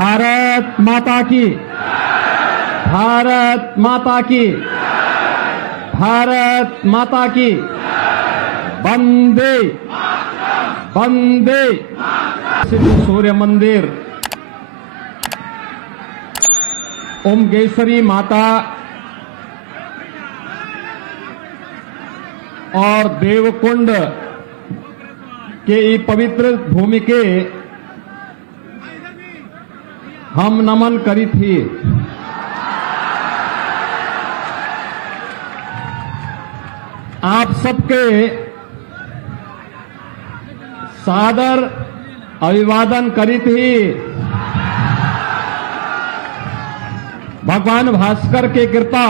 भारत माता की, भारत माता की, भारत माता की, वंदे वंदे। सिद्ध सूर्य मंदिर, ओमकेश्वरी माता और देवकुंड के ये पवित्र भूमि के हम नमन करी थी। आप सबके सादर अभिवादन करी थी। भगवान भास्कर के कृपा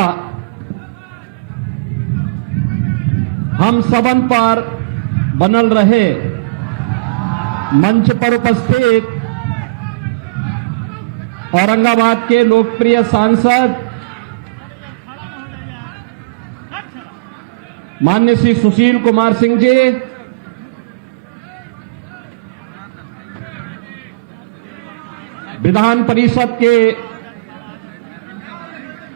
हम सबन पर बनल रहे। मंच पर उपस्थित औरंगाबाद के लोकप्रिय सांसद माननीय श्री सुशील कुमार सिंह जी, विधान परिषद के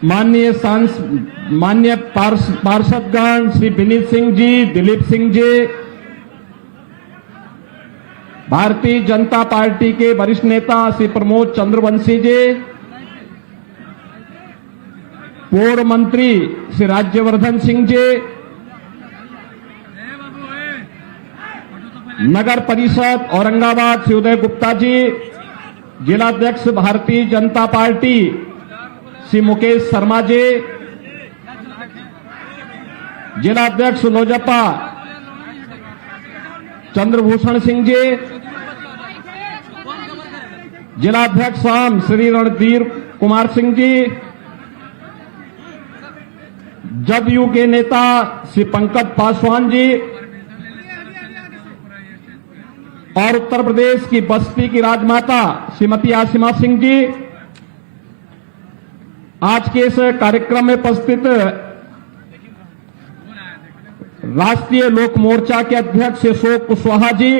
माननीय पार्षदगण श्री विनीत सिंह जी, दिलीप सिंह जी, भारतीय जनता पार्टी के वरिष्ठ नेता श्री प्रमोद चंद्रवंशी जी, पूर्व मंत्री श्री राज्यवर्धन सिंह जी, नगर परिषद औरंगाबाद श्री उदय गुप्ता जी, जिलाध्यक्ष भारतीय जनता पार्टी श्री मुकेश शर्मा जी, जिलाध्यक्ष लोजपा चंद्रभूषण सिंह जी, जिलाध्यक्ष शाम श्री रणधीर कुमार सिंह जी, जदयू के नेता श्री पंकज पासवान जी और उत्तर प्रदेश की बस्ती की राजमाता श्रीमती आसिमा सिंह जी, आज के इस कार्यक्रम में उपस्थित राष्ट्रीय लोक मोर्चा के अध्यक्ष अशोक कुशवाहा जी,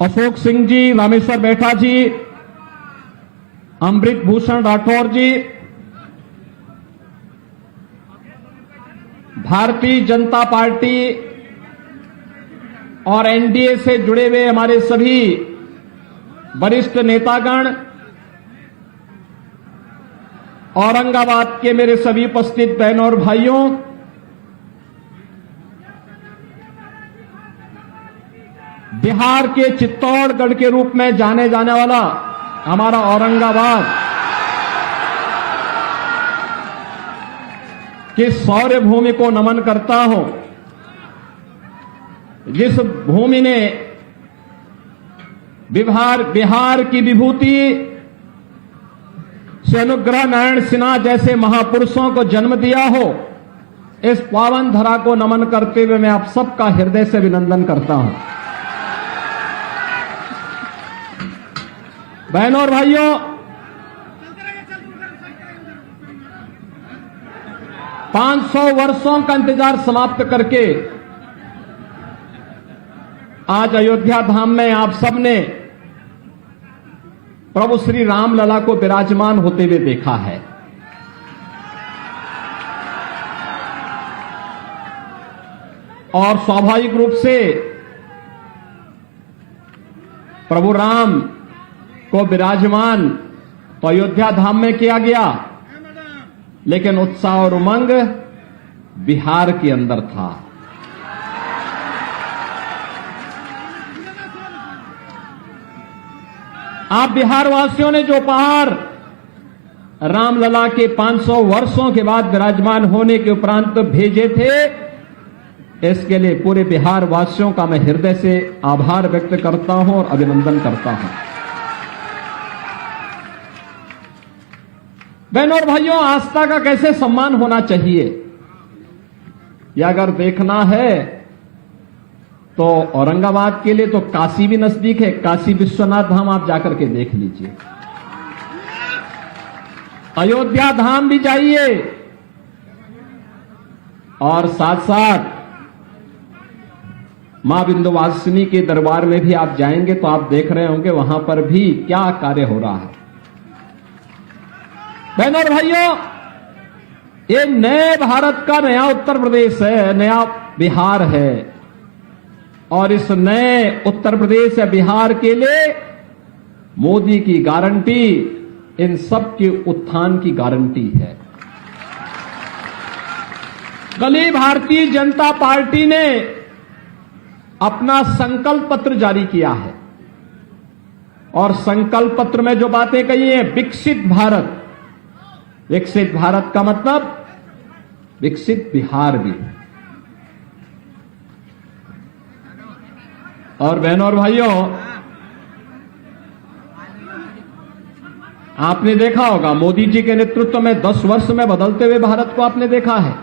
अशोक सिंह जी, रामेश्वर बैठा जी, अमृत भूषण राठौर जी, भारतीय जनता पार्टी और एनडीए से जुड़े हुए हमारे सभी वरिष्ठ नेतागण, औरंगाबाद के मेरे सभी उपस्थित बहनों और भाइयों, बिहार के चित्तौड़गढ़ के रूप में जाने जाने वाला हमारा औरंगाबाद की शौर्य भूमि को नमन करता हूं, जिस भूमि ने बिहार की विभूति श्री अनुग्रह नारायण सिन्हा जैसे महापुरुषों को जन्म दिया हो। इस पावन धरा को नमन करते हुए मैं आप सबका हृदय से अभिनंदन करता हूं। बहनों और भाइयों, पांच 500 वर्षों का इंतजार समाप्त करके आज अयोध्या धाम में आप सबने प्रभु श्री राम लला को विराजमान होते हुए देखा है। और स्वाभाविक रूप से प्रभु राम को विराजमान तो अयोध्या धाम में किया गया, लेकिन उत्साह और उमंग बिहार के अंदर था। आप बिहार वासियों ने जो उपहार रामलला के 500 वर्षों के बाद विराजमान होने के उपरांत भेजे थे, इसके लिए पूरे बिहार वासियों का मैं हृदय से आभार व्यक्त करता हूं और अभिनंदन करता हूं। बहनों और भाइयों, आस्था का कैसे सम्मान होना चाहिए, यह अगर देखना है तो औरंगाबाद के लिए तो काशी भी नजदीक है। काशी विश्वनाथ धाम आप जाकर के देख लीजिए, अयोध्या धाम भी जाइए, और साथ साथ मां विंध्यवासिनी के दरबार में भी आप जाएंगे तो आप देख रहे होंगे वहां पर भी क्या कार्य हो रहा है। बहनों और भाइयों, ये नए भारत का नया उत्तर प्रदेश है, नया बिहार है, और इस नए उत्तर प्रदेश या बिहार के लिए मोदी की गारंटी इन सब के उत्थान की गारंटी है। कल ही भारतीय जनता पार्टी ने अपना संकल्प पत्र जारी किया है, और संकल्प पत्र में जो बातें कही हैं, विकसित भारत, विकसित भारत का मतलब विकसित बिहार भी। और बहनों और भाइयों, आपने देखा होगा मोदी जी के नेतृत्व में 10 वर्ष में बदलते हुए भारत को आपने देखा है।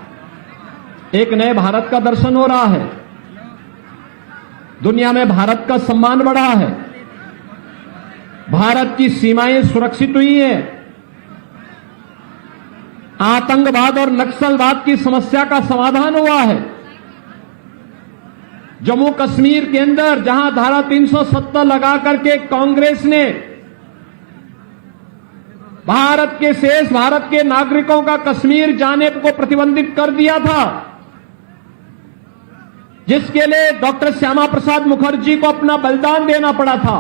एक नए भारत का दर्शन हो रहा है, दुनिया में भारत का सम्मान बढ़ा है, भारत की सीमाएं सुरक्षित हुई हैं, आतंकवाद और नक्सलवाद की समस्या का समाधान हुआ है। जम्मू कश्मीर के अंदर जहां धारा 370 लगा करके कांग्रेस ने भारत के शेष भारत के नागरिकों का कश्मीर जाने को प्रतिबंधित कर दिया था, जिसके लिए डॉक्टर श्यामा प्रसाद मुखर्जी को अपना बलिदान देना पड़ा था,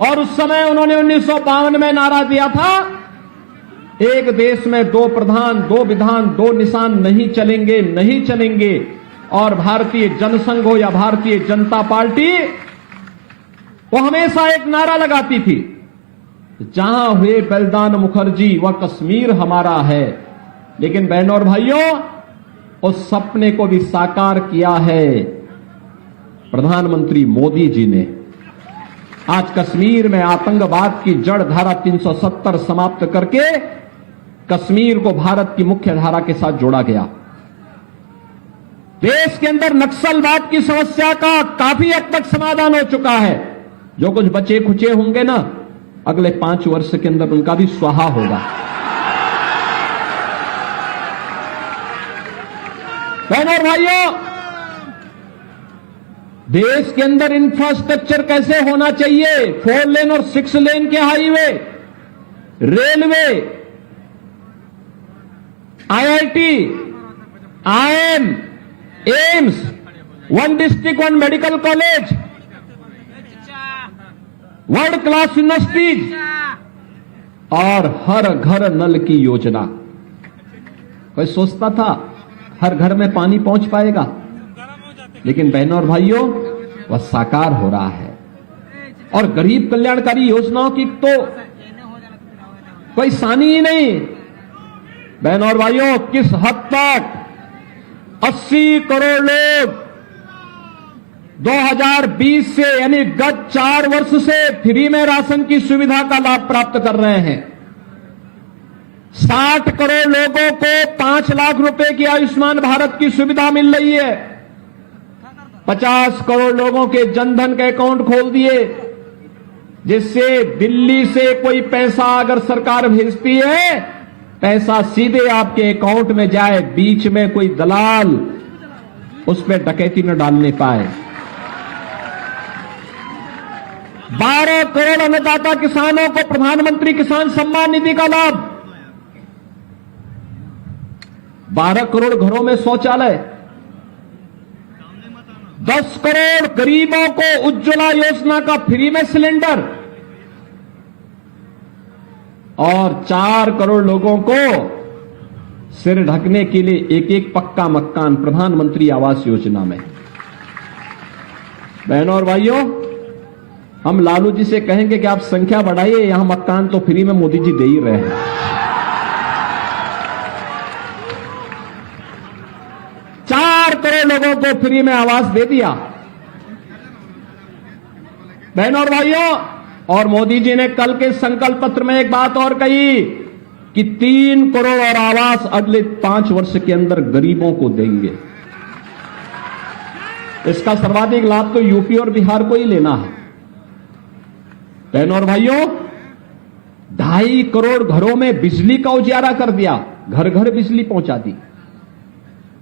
और उस समय उन्होंने 1952 में नारा दिया था, एक देश में 2 प्रधान 2 विधान 2 निशान नहीं चलेंगे, नहीं चलेंगे। और भारतीय जनसंघ हो या भारतीय जनता पार्टी, वो हमेशा एक नारा लगाती थी, जहां हुए बलिदान मुखर्जी वह कश्मीर हमारा है। लेकिन बहनों और भाइयों, उस सपने को भी साकार किया है प्रधानमंत्री मोदी जी ने। आज कश्मीर में आतंकवाद की जड़ धारा 370 समाप्त करके कश्मीर को भारत की मुख्य धारा के साथ जोड़ा गया। देश के अंदर नक्सलवाद की समस्या का काफी हद तक समाधान हो चुका है। जो कुछ बचे खुचे होंगे ना, अगले 5 वर्ष के अंदर उनका भी स्वाहा होगा। बहनों और भाइयों, देश के अंदर इंफ्रास्ट्रक्चर कैसे होना चाहिए, 4 लेन और 6 लेन के highway, railway, IIT, IIM, AIIMS, 1 district 1 medical college, world class universities, और हर घर नल की योजना। कोई सोचता था हर घर में पानी पहुंच पाएगा, लेकिन बहनों और भाइयों, वह साकार हो रहा है। और गरीब कल्याणकारी योजनाओं की तो कोई सानी ही नहीं। बहनों और भाइयों, किस हद तक 80 करोड़ लोग 2020 से यानी गत 4 वर्ष से फ्री में राशन की सुविधा का लाभ प्राप्त कर रहे हैं। 60 करोड़ लोगों को 5 लाख रुपए की आयुष्मान भारत की सुविधा मिल रही है। 50 करोड़ लोगों के जनधन के अकाउंट खोल दिए, जिससे दिल्ली से कोई पैसा अगर सरकार भेजती है, पैसा सीधे आपके अकाउंट में जाए, बीच में कोई दलाल उस पर डकैती न डालने पाए। 12 करोड़ अन्नदाता किसानों को प्रधानमंत्री किसान सम्मान निधि का लाभ। 12 करोड़ घरों में शौचालय। 10 करोड़ गरीबों को उज्ज्वला योजना का फ्री में सिलेंडर, और 4 करोड़ लोगों को सिर ढकने के लिए एक पक्का मकान प्रधानमंत्री आवास योजना में। बहनों और भाइयों, हम लालू जी से कहेंगे कि आप संख्या बढ़ाइए, यहां मकान तो फ्री में मोदी जी दे ही रहे हैं। 4 करोड़ लोगों को फ्री में आवास दे दिया। बहनों और भाइयों, और मोदी जी ने कल के संकल्प पत्र में एक बात और कही कि 3 करोड़ और आवास अगले 5 वर्ष के अंदर गरीबों को देंगे। इसका सर्वाधिक लाभ तो यूपी और बिहार को ही लेना है। बहनों और भाइयों, 2.5 करोड़ घरों में बिजली का उजाला कर दिया, घर घर बिजली पहुंचा दी,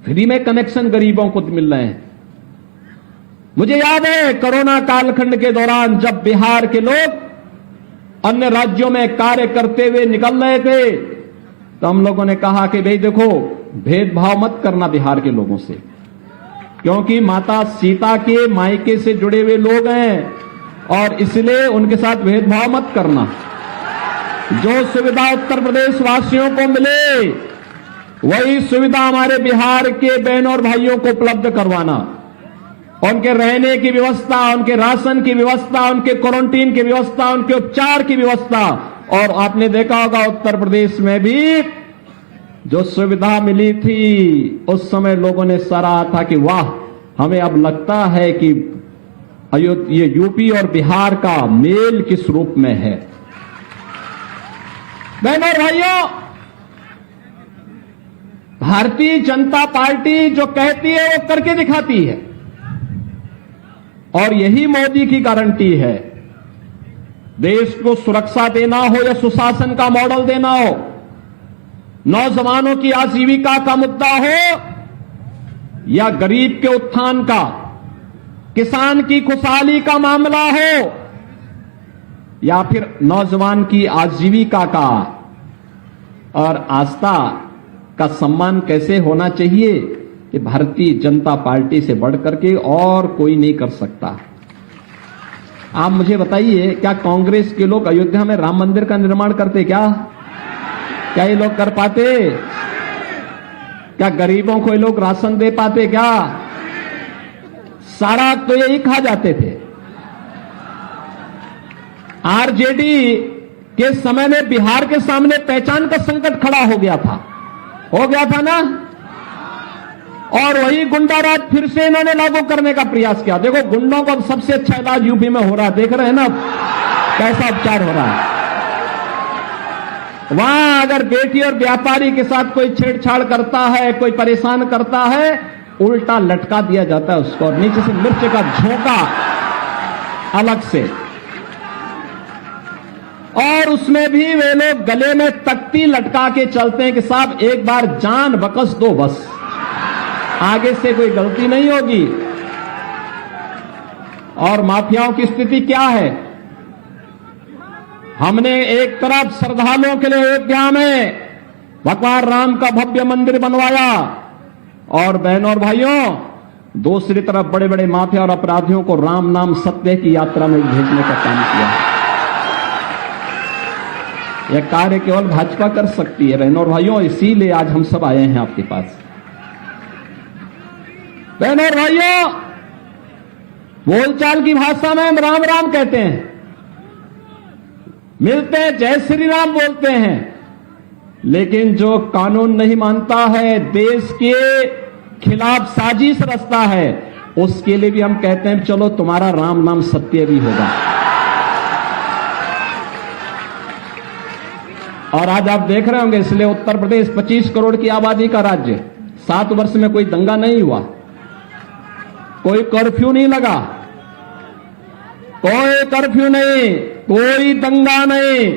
फ्री में कनेक्शन गरीबों को मिल रहे हैं। मुझे याद है कोरोना कालखंड के दौरान जब बिहार के लोग अन्य राज्यों में कार्य करते हुए निकल रहे थे, तो हम लोगों ने कहा कि भाई देखो, भेदभाव मत करना बिहार के लोगों से, क्योंकि माता सीता के मायके से जुड़े हुए लोग हैं और इसलिए उनके साथ भेदभाव मत करना। जो सुविधा उत्तर प्रदेश वासियों को मिले वही सुविधा हमारे बिहार के बहनों और भाइयों को उपलब्ध करवाना। उनके रहने की व्यवस्था, उनके राशन की व्यवस्था, उनके क्वारंटीन की व्यवस्था, उनके उपचार की व्यवस्था। और आपने देखा होगा उत्तर प्रदेश में भी जो सुविधा मिली थी, उस समय लोगों ने सराहा था कि वाह, हमें अब लगता है कि ये यूपी और बिहार का मेल किस रूप में है। बहनों और भाइयों, भारतीय जनता पार्टी जो कहती है वो करके दिखाती है, और यही मोदी की गारंटी है। देश को सुरक्षा देना हो या सुशासन का मॉडल देना हो, नौजवानों की आजीविका का मुद्दा हो या गरीब के उत्थान का, किसान की खुशहाली का मामला हो या फिर नौजवान की आजीविका का और आस्था का सम्मान कैसे होना चाहिए, कि भारतीय जनता पार्टी से बढ़कर के और कोई नहीं कर सकता। आप मुझे बताइए, क्या कांग्रेस के लोग अयोध्या में राम मंदिर का निर्माण करते? क्या ये लोग कर पाते? क्या गरीबों को ये लोग राशन दे पाते? क्या सारा तो यही खा जाते थे। आरजेडी के समय में बिहार के सामने पहचान का संकट खड़ा हो गया था ना, और वही गुंडाराज फिर से इन्होंने लागू करने का प्रयास किया। देखो, गुंडों को सबसे अच्छा इलाज यूपी में हो रहा है, देख रहे हैं ना कैसा उपचार हो रहा है। वहां अगर बेटी और व्यापारी के साथ कोई छेड़छाड़ करता है, कोई परेशान करता है, उल्टा लटका दिया जाता है उसको, और नीचे से मिर्च का झोंका अलग से, और उसमें भी वे लोग गले में तख्ती लटका के चलते हैं कि साहब एक बार जान बकस दो, बस आगे से कोई गलती नहीं होगी। और माफियाओं की स्थिति क्या है? हमने एक तरफ श्रद्धालुओं के लिए अयोध्या में भगवान राम का भव्य मंदिर बनवाया, और बहनों और भाइयों, दूसरी तरफ बड़े बड़े माफिया और अपराधियों को राम नाम सत्य की यात्रा में भेजने का काम किया। यह कार्य केवल भाजपा कर सकती है बहनों और भाइयों, इसीलिए आज हम सब आए हैं आपके पास। बहनों और भाइयों, बोलचाल की भाषा में हम राम राम कहते हैं, मिलते हैं जय श्री राम बोलते हैं, लेकिन जो कानून नहीं मानता है, देश के खिलाफ साजिश रचता है, उसके लिए भी हम कहते हैं चलो तुम्हारा राम नाम सत्य भी होगा। और आज आप देख रहे होंगे, इसलिए उत्तर प्रदेश 25 करोड़ की आबादी का राज्य, 7 वर्ष में कोई दंगा नहीं हुआ, कोई कर्फ्यू नहीं लगा, कोई कर्फ्यू नहीं, कोई दंगा नहीं,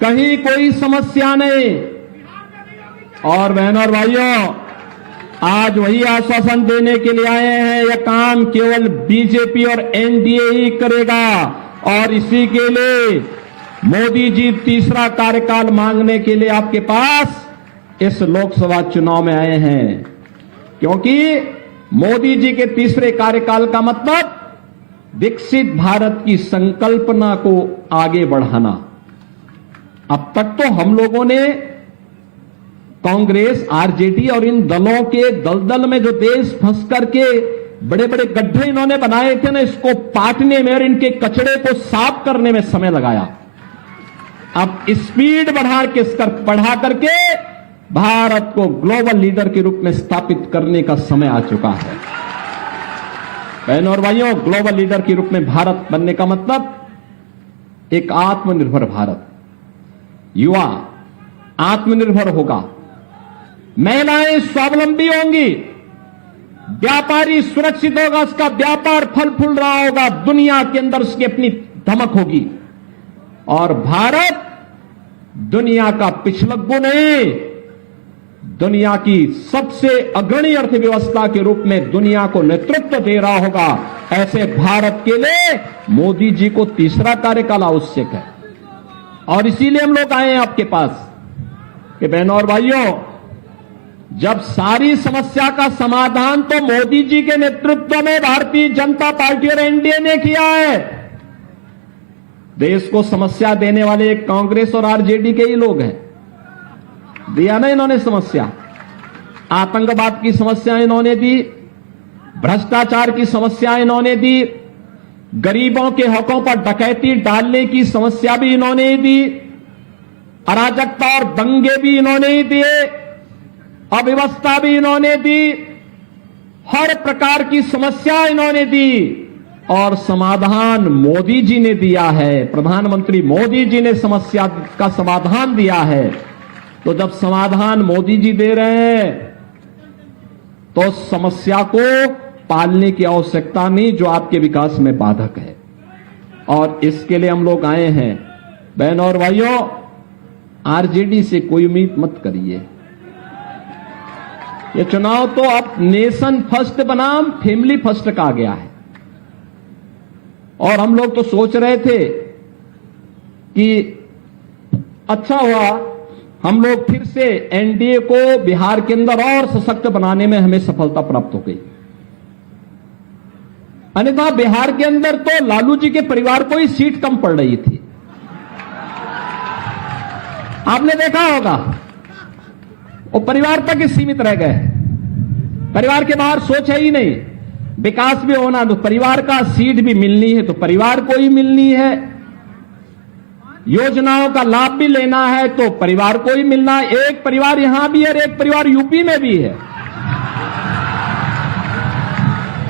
कहीं कोई समस्या नहीं। और बहनों और भाइयों, आज वही आश्वासन देने के लिए आए हैं, यह काम केवल बीजेपी और एनडीए ही करेगा, और इसी के लिए मोदी जी तीसरा कार्यकाल मांगने के लिए आपके पास इस लोकसभा चुनाव में आए हैं, क्योंकि मोदी जी के तीसरे कार्यकाल का मतलब विकसित भारत की संकल्पना को आगे बढ़ाना। अब तक तो हम लोगों ने कांग्रेस, आरजेडी और इन दलों के दलदल में जो देश फंस करके बड़े बड़े गड्ढे इन्होंने बनाए थे ना, इसको पाटने में और इनके कचड़े को साफ करने में समय लगाया। अब स्पीड बढ़ा करके भारत को ग्लोबल लीडर के रूप में स्थापित करने का समय आ चुका है। बहनों और भाइयों, ग्लोबल लीडर के रूप में भारत बनने का मतलब एक आत्मनिर्भर भारत, युवा आत्मनिर्भर होगा, महिलाएं स्वावलंबी होंगी, व्यापारी सुरक्षित होगा, उसका व्यापार फल फूल रहा होगा, दुनिया के अंदर उसकी अपनी धमक होगी, और भारत दुनिया का पिछलग्गू नहीं, दुनिया की सबसे अग्रणी अर्थव्यवस्था के रूप में दुनिया को नेतृत्व दे रहा होगा, ऐसे भारत के लिए मोदी जी को तीसरा कार्यकाल आवश्यक है। और इसीलिए हम लोग आए हैं आपके पास कि बहनों और भाइयों, जब सारी समस्या का समाधान तो मोदी जी के नेतृत्व में भारतीय जनता पार्टी और एनडीए ने किया है। देश को समस्या देने वाले एक कांग्रेस और आरजेडी के ही लोग हैं। दिया ना इन्होंने समस्या, आतंकवाद की समस्या इन्होंने दी, भ्रष्टाचार की समस्या इन्होंने दी, गरीबों के हकों पर डकैती डालने की समस्या भी इन्होंने दी, अराजकता और दंगे भी इन्होंने ही दिए, अव्यवस्था भी इन्होंने दी, हर प्रकार की समस्या इन्होंने दी और समाधान मोदी जी ने दिया है। प्रधानमंत्री मोदी जी ने समस्या का समाधान दिया है। तो जब समाधान मोदी जी दे रहे हैं तो समस्या को पालने की आवश्यकता नहीं जो आपके विकास में बाधक है। और इसके लिए हम लोग आए हैं। बहनों और भाइयों, आरजेडी से कोई उम्मीद मत करिए। ये चुनाव तो अब नेशन फर्स्ट बनाम फैमिली फर्स्ट का आ गया है। और हम लोग तो सोच रहे थे कि अच्छा हुआ हम लोग फिर से एनडीए को बिहार के अंदर और सशक्त बनाने में हमें सफलता प्राप्त हो गई। अन्यथा बिहार के अंदर तो लालू जी के परिवार को ही सीट कम पड़ रही थी। आपने देखा होगा, वो परिवार तक ही सीमित रह गए। परिवार के बाहर सोच है ही नहीं। विकास भी होना तो परिवार का, सीट भी मिलनी है तो परिवार को ही मिलनी है, योजनाओं का लाभ भी लेना है तो परिवार को ही मिलना है। एक परिवार यहां भी है और एक परिवार यूपी में भी है।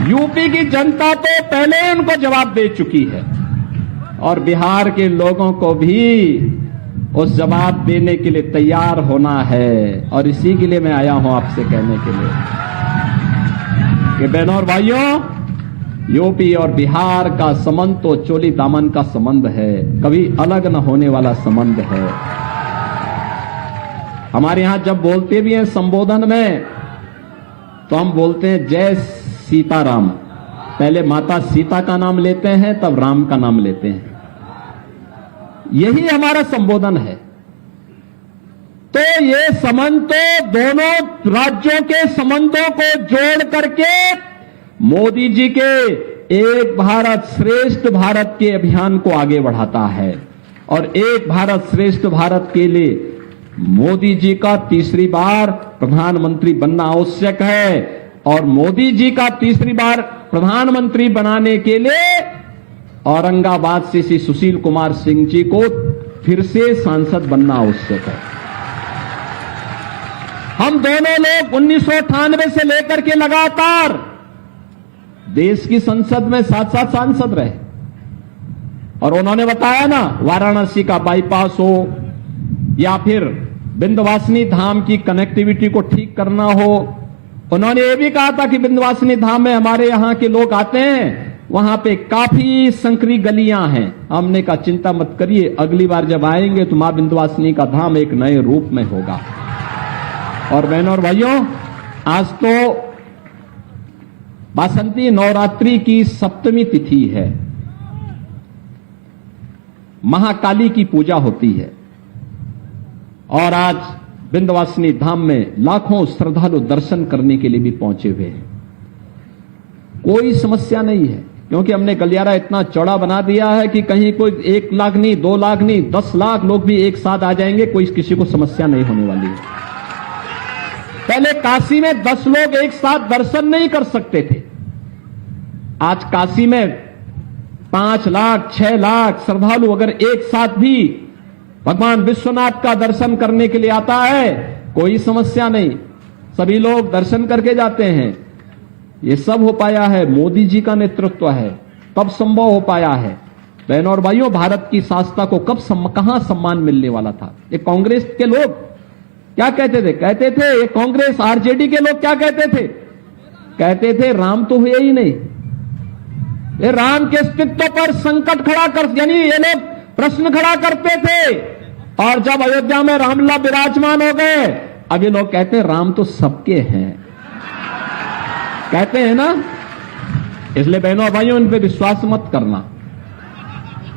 यूपी की जनता तो पहले ही उनको जवाब दे चुकी है और बिहार के लोगों को भी उस जवाब देने के लिए तैयार होना है। और इसी के लिए मैं आया हूं आपसे कहने के लिए कि बहनों और भाइयों, यूपी और बिहार का संबंध तो चोली दामन का संबंध है, कभी अलग न होने वाला संबंध है। हमारे यहां जब बोलते भी हैं संबोधन में तो हम बोलते हैं जय सीताराम। पहले माता सीता का नाम लेते हैं, तब राम का नाम लेते हैं। यही हमारा संबोधन है। तो ये संबंध तो दोनों राज्यों के संबंधों को जोड़ करके मोदी जी के एक भारत श्रेष्ठ भारत के अभियान को आगे बढ़ाता है। और एक भारत श्रेष्ठ भारत के लिए मोदी जी का तीसरी बार प्रधानमंत्री बनना आवश्यक है। और मोदी जी का तीसरी बार प्रधानमंत्री बनाने के लिए औरंगाबाद से श्री सुशील कुमार सिंह जी को फिर से सांसद बनना आवश्यक है। हम दोनों लोग 1998 से लेकर के लगातार देश की संसद में 7 सांसद रहे। और उन्होंने बताया ना, वाराणसी का बाईपास हो या फिर विंध्यवासिनी धाम की कनेक्टिविटी को ठीक करना हो। उन्होंने ये भी कहा था कि विंध्यवासिनी धाम में हमारे यहां के लोग आते हैं, वहां पे काफी संकरी गलियां हैं। हमने कहा चिंता मत करिए, अगली बार जब आएंगे तो मां विंध्यवासिनी का धाम एक नए रूप में होगा। और बहनों और भाइयों, आज तो बासंती नवरात्रि की सप्तमी तिथि है। महाकाली की पूजा होती है और आज विंध्यवासिनी धाम में लाखों श्रद्धालु दर्शन करने के लिए भी पहुंचे हुए हैं। कोई समस्या नहीं है, क्योंकि हमने गलियारा इतना चौड़ा बना दिया है कि कहीं कोई 1 लाख नहीं, 2 लाख नहीं, 10 लाख लोग भी एक साथ आ जाएंगे, कोई किसी को समस्या नहीं होने वाली है। पहले काशी में 10 लोग एक साथ दर्शन नहीं कर सकते थे। आज काशी में 5 लाख, 6 लाख श्रद्धालु अगर एक साथ भी भगवान विश्वनाथ का दर्शन करने के लिए आता है, कोई समस्या नहीं, सभी लोग दर्शन करके जाते हैं। ये सब हो पाया है, मोदी जी का नेतृत्व है, तब संभव हो पाया है। बहनों और भाइयों, भारत की शासकता को कहां सम्मान मिलने वाला था। ये कांग्रेस के लोग क्या कहते थे? कहते थे, ये कांग्रेस आरजेडी के लोग क्या कहते थे? कहते थे राम तो हुए ही नहीं। ये राम के अस्तित्व पर संकट खड़ा कर, यानी ये लोग प्रश्न खड़ा करते थे। और जब अयोध्या में रामलला विराजमान हो गए, अब ये लोग कहते हैं राम तो सबके हैं, कहते हैं ना। इसलिए बहनों और भाइयों, इन पे विश्वास मत करना,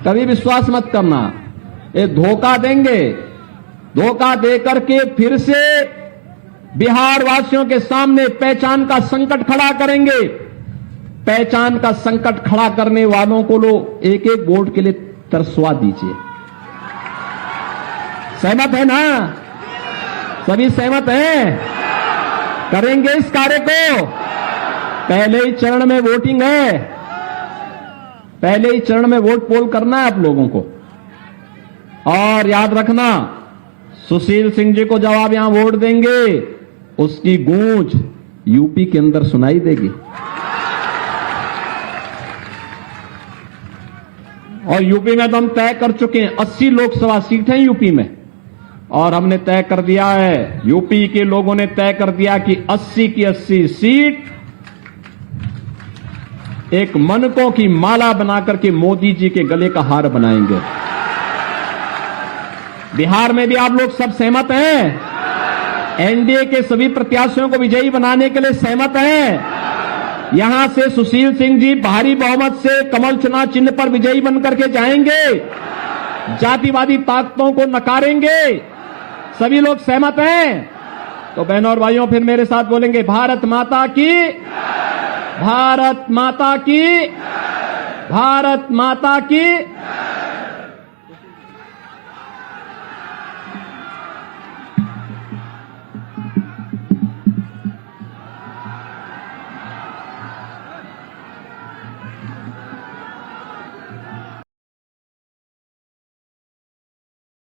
कभी विश्वास मत करना। ये धोखा देंगे, धोखा देकर के फिर से बिहार वासियों के सामने पहचान का संकट खड़ा करेंगे। पहचान का संकट खड़ा करने वालों को लोग एक एक वोट के लिए तरसवा दीजिए। सहमत है ना? सभी सहमत हैं? करेंगे इस कार्य को। पहले ही चरण में वोटिंग है, पहले ही चरण में वोट पोल करना है आप लोगों को। और याद रखना, सुशील सिंह जी को जब आप यहां वोट देंगे, उसकी गूंज यूपी के अंदर सुनाई देगी। और यूपी में तो हम तय कर चुके हैं, 80 लोकसभा सीट हैं यूपी में। और हमने तय कर दिया है, यूपी के लोगों ने तय कर दिया कि 80 की 80 सीट एक मनकों की माला बनाकर के मोदी जी के गले का हार बनाएंगे। बिहार में भी आप लोग सब सहमत हैं? एनडीए के सभी प्रत्याशियों को विजयी बनाने के लिए सहमत हैं? यहां से सुशील सिंह जी भारी बहुमत से कमल चुनाव चिन्ह पर विजयी बनकर के जाएंगे, जातिवादी ताकतों को नकारेंगे। सभी लोग सहमत हैं? तो बहनों और भाइयों, फिर मेरे साथ बोलेंगे, भारत माता की, भारत माता की, भारत माता की।